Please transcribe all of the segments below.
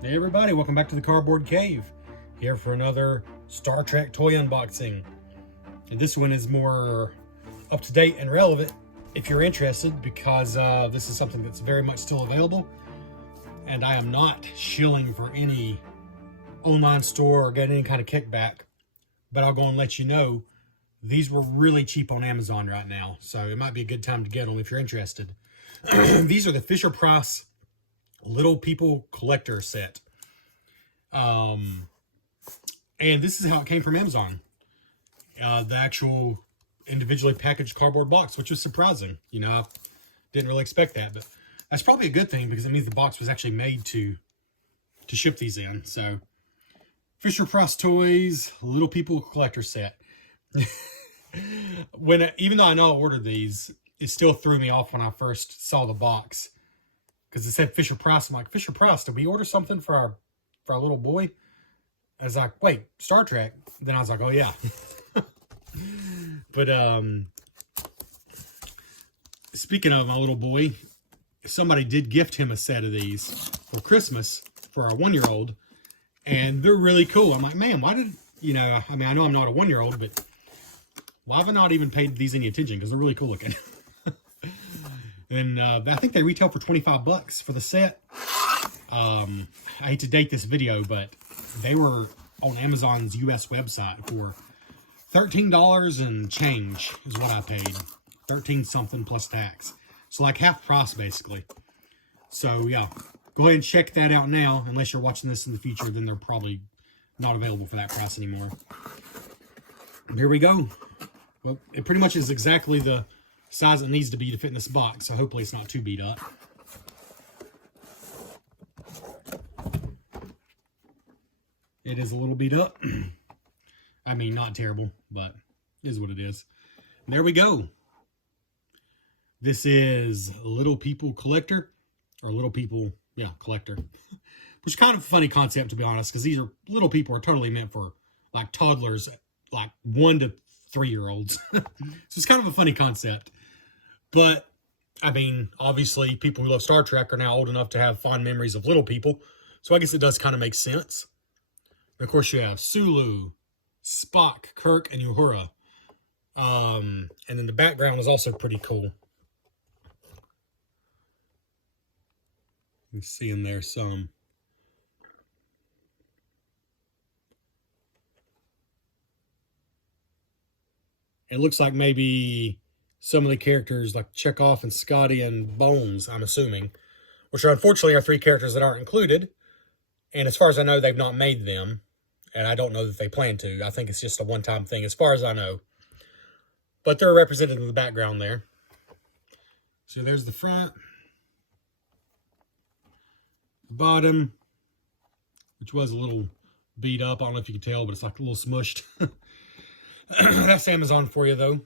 Hey everybody, welcome back to the Cardboard Cave. Here for another Star Trek toy unboxing. And this one is more up to date and relevant if you're interested, because this is something that's very much still available. And I am not shilling for any online store or getting any kind of kickback. But I'll go and let you know, these were really cheap on Amazon right now. So it might be a good time to get them if you're interested. These are the Fisher-Price Little People Collector Set. And this is how it came from Amazon. The actual individually packaged cardboard box, which was surprising. You know, I didn't really expect that, but that's probably a good thing because it means the box was actually made to ship these in. So, Fisher-Price Toys Little People Collector Set. Even though I know I ordered these, it still threw me off when I first saw the box, because it said Fisher-Price. I'm like, Fisher-Price, did we order something for our little boy? I was like, wait, Star Trek. Then I was like, oh yeah. But speaking of my little boy, somebody did gift him a set of these for Christmas for our 1-year-old, and they're really cool. I'm like, man, why did, I know I'm not a 1-year-old, but why have I not even paid these any attention? Because they're really cool looking. And I think they retail for $25 for the set. I hate to date this video, but they were on Amazon's US website for $13 and change is what I paid. 13 something plus tax. So like half price basically. So yeah, go ahead and check that out now. Unless you're watching this in the future, then they're probably not available for that price anymore. Here we go. Well, it pretty much is exactly the size it needs to be to fit in this box, so hopefully it's not too beat up. It is a little beat up. I mean, not terrible, but it is what it is. And there we go. This is Little People Collector, or Little People, yeah, Collector. Which is kind of a funny concept, to be honest, because these little people are totally meant for like toddlers, like 1 to 3-year-olds. So it's kind of a funny concept. But, I mean, obviously, people who love Star Trek are now old enough to have fond memories of little people. So I guess it does kind of make sense. And of course, you have Sulu, Spock, Kirk, and Uhura. And then the background is also pretty cool. You can see in there some. It looks like maybe some of the characters like Chekhov and Scotty and Bones, I'm assuming, which are unfortunately are 3 characters that aren't included. And as far as I know, they've not made them. And I don't know that they plan to. I think it's just a one-time thing as far as I know. But they're represented in the background there. So there's the front. Bottom, which was a little beat up. I don't know if you can tell, but it's like a little smushed. That's Amazon for you, though.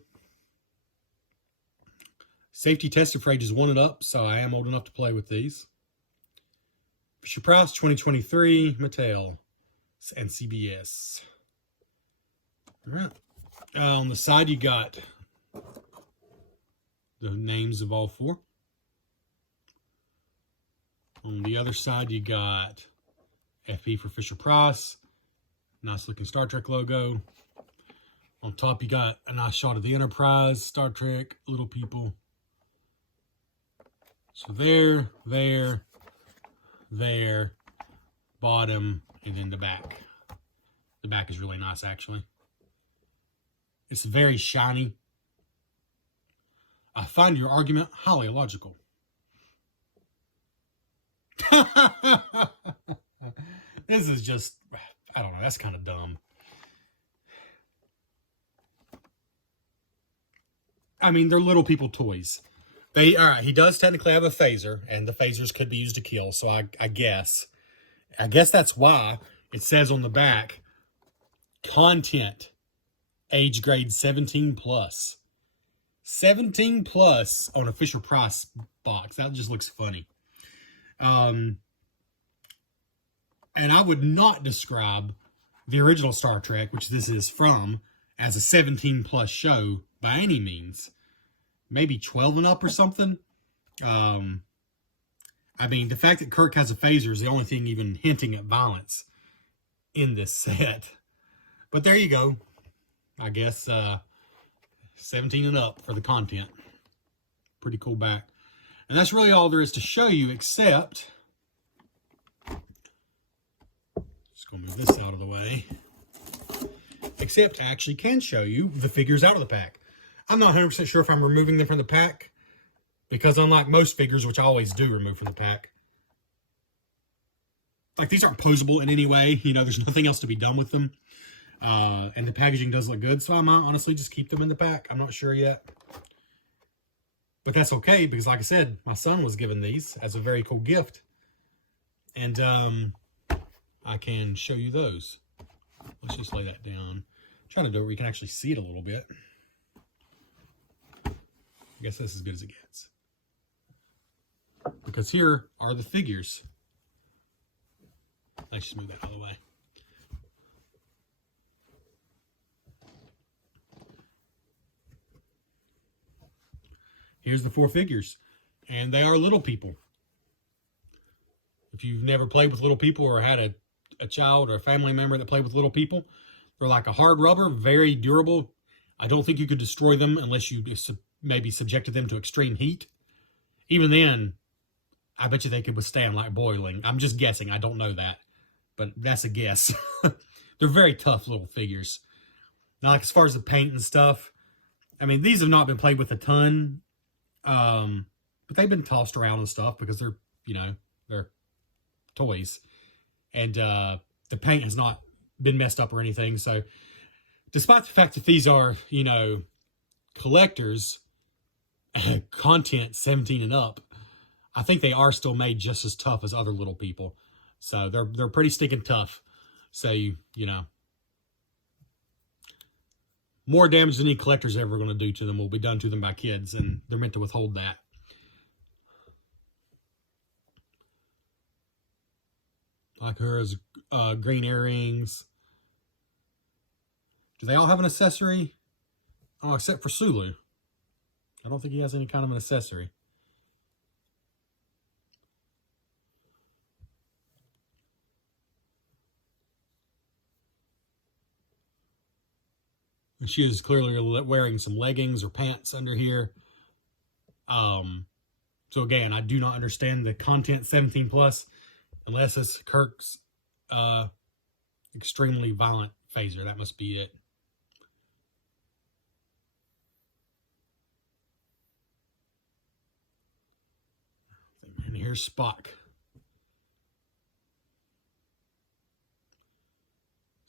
Safety tested for ages 1 and up, so I am old enough to play with these. Fisher-Price 2023, Mattel, and CBS. All right. On the side, you got the names of all 4. On the other side, you got FP for Fisher-Price. Nice looking Star Trek logo. On top, you got a nice shot of the Enterprise, Star Trek, Little People. So there, bottom, and then the back. The back is really nice, actually. It's very shiny. I find your argument highly illogical. This is just, I don't know, that's kind of dumb. I mean, they're little people toys. All right, he does technically have a phaser, and the phasers could be used to kill, so I guess that's why it says on the back, content, age grade 17 plus. 17 plus on a Fisher-Price box. That just looks funny. And I would not describe the original Star Trek, which this is from, as a 17 plus show by any means. Maybe 12 and up or something. I mean, the fact that Kirk has a phaser is the only thing even hinting at violence in this set. But there you go. I guess 17 and up for the content. Pretty cool back. And that's really all there is to show you, except... Just going to move this out of the way. Except I actually can show you the figures out of the pack. I'm not 100% sure if I'm removing them from the pack, because unlike most figures, which I always do remove from the pack, like these aren't posable in any way. You know, there's nothing else to be done with them. And the packaging does look good, so I might honestly just keep them in the pack. I'm not sure yet. But that's okay, because like I said, my son was given these as a very cool gift. And I can show you those. Let's just lay that down. I'm trying to do it where you can actually see it a little bit. I guess that's as good as it gets. Because here are the figures. Let's just move that out of the way. Here's the 4 figures. And they are little people. If you've never played with little people or had a child or a family member that played with little people, they're like a hard rubber, very durable. I don't think you could destroy them unless you maybe subjected them to extreme heat. Even then, I bet you they could withstand like boiling. I'm just guessing. I don't know that. But that's a guess. They're very tough little figures. Now, like as far as the paint and stuff, I mean, these have not been played with a ton. But they've been tossed around and stuff because they're, you know, they're toys. And the paint has not been messed up or anything. So despite the fact that these are, you know, collectors, content 17 and up, I think they are still made just as tough as other little people. So they're pretty stinking tough. So, you know, more damage than any collector's ever going to do to them will be done to them by kids, and they're meant to withhold that. Like hers, green earrings. Do they all have an accessory? Oh, except for Sulu. I don't think he has any kind of an accessory. And she is clearly wearing some leggings or pants under here. So again, I do not understand the content 17 plus unless it's Kirk's extremely violent phaser. That must be it. And here's Spock.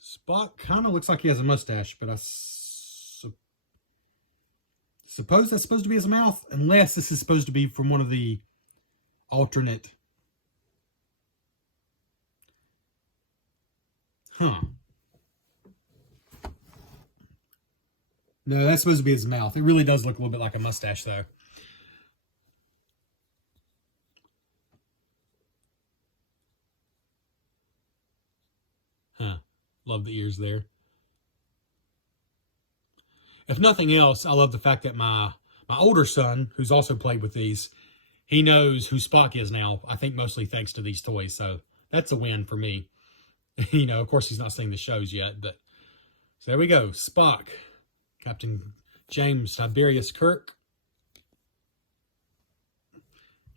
Spock kind of looks like he has a mustache, but I suppose that's supposed to be his mouth, unless this is supposed to be from one of the alternate. Huh. No, that's supposed to be his mouth. It really does look a little bit like a mustache, though. Huh. Love the ears there. If nothing else, I love the fact that my older son, who's also played with these, he knows who Spock is now, I think mostly thanks to these toys. So that's a win for me. You know, of course, he's not seeing the shows yet, but so there we go. Spock, Captain James Tiberius Kirk.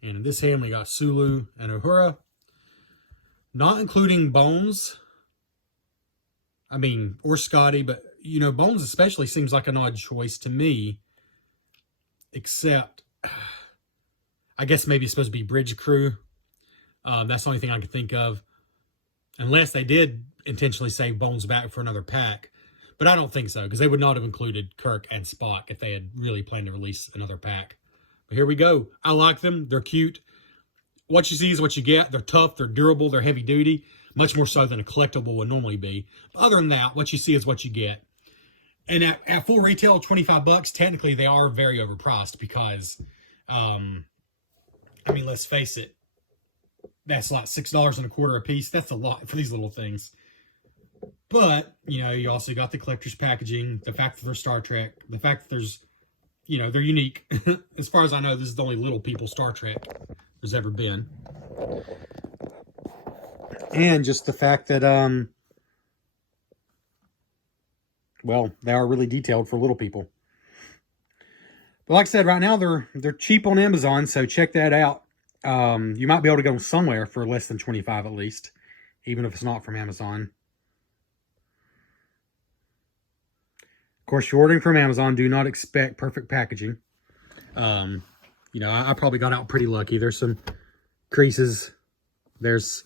And in this hand, we got Sulu and Uhura. Not including Bones. I mean, or Scotty, but, you know, Bones especially seems like an odd choice to me. Except, I guess maybe it's supposed to be Bridge Crew. That's the only thing I could think of. Unless they did intentionally save Bones back for another pack. But I don't think so, because they would not have included Kirk and Spock if they had really planned to release another pack. But here we go. I like them. They're cute. What you see is what you get. They're tough. They're durable. They're heavy duty. Much more so than a collectible would normally be. But other than that, what you see is what you get. And at full retail, 25 bucks, technically they are very overpriced because, I mean, let's face it, that's like $6.25 a piece. That's a lot for these little things. But, you know, you also got the collector's packaging, the fact that they're Star Trek, the fact that there's, you know, they're unique. As far as I know, this is the only little people Star Trek. there's ever been. And just the fact that, well, they are really detailed for little people. But like I said, right now they're cheap on Amazon, so check that out. You might be able to get them somewhere for less than $25 at least, even if it's not from Amazon. Of course, you're ordering from Amazon. Do not expect perfect packaging. You know, I probably got out pretty lucky. There's some creases. There's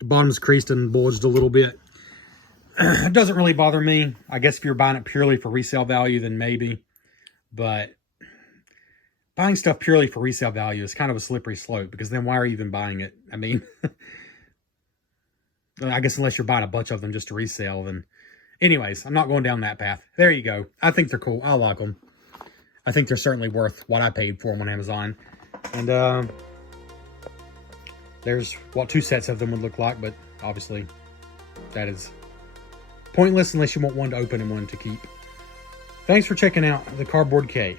the bottom's creased and bulged a little bit. It doesn't really bother me. I guess if you're buying it purely for resale value, then maybe. But buying stuff purely for resale value is kind of a slippery slope, because then why are you even buying it? I mean, I guess unless you're buying a bunch of them just to resell, then... Anyways, I'm not going down that path. There you go. I think they're cool. I like them. I think they're certainly worth what I paid for them on Amazon. And there's what 2 sets of them would look like, but obviously that is pointless unless you want one to open and one to keep. Thanks for checking out the Cardboard Cave.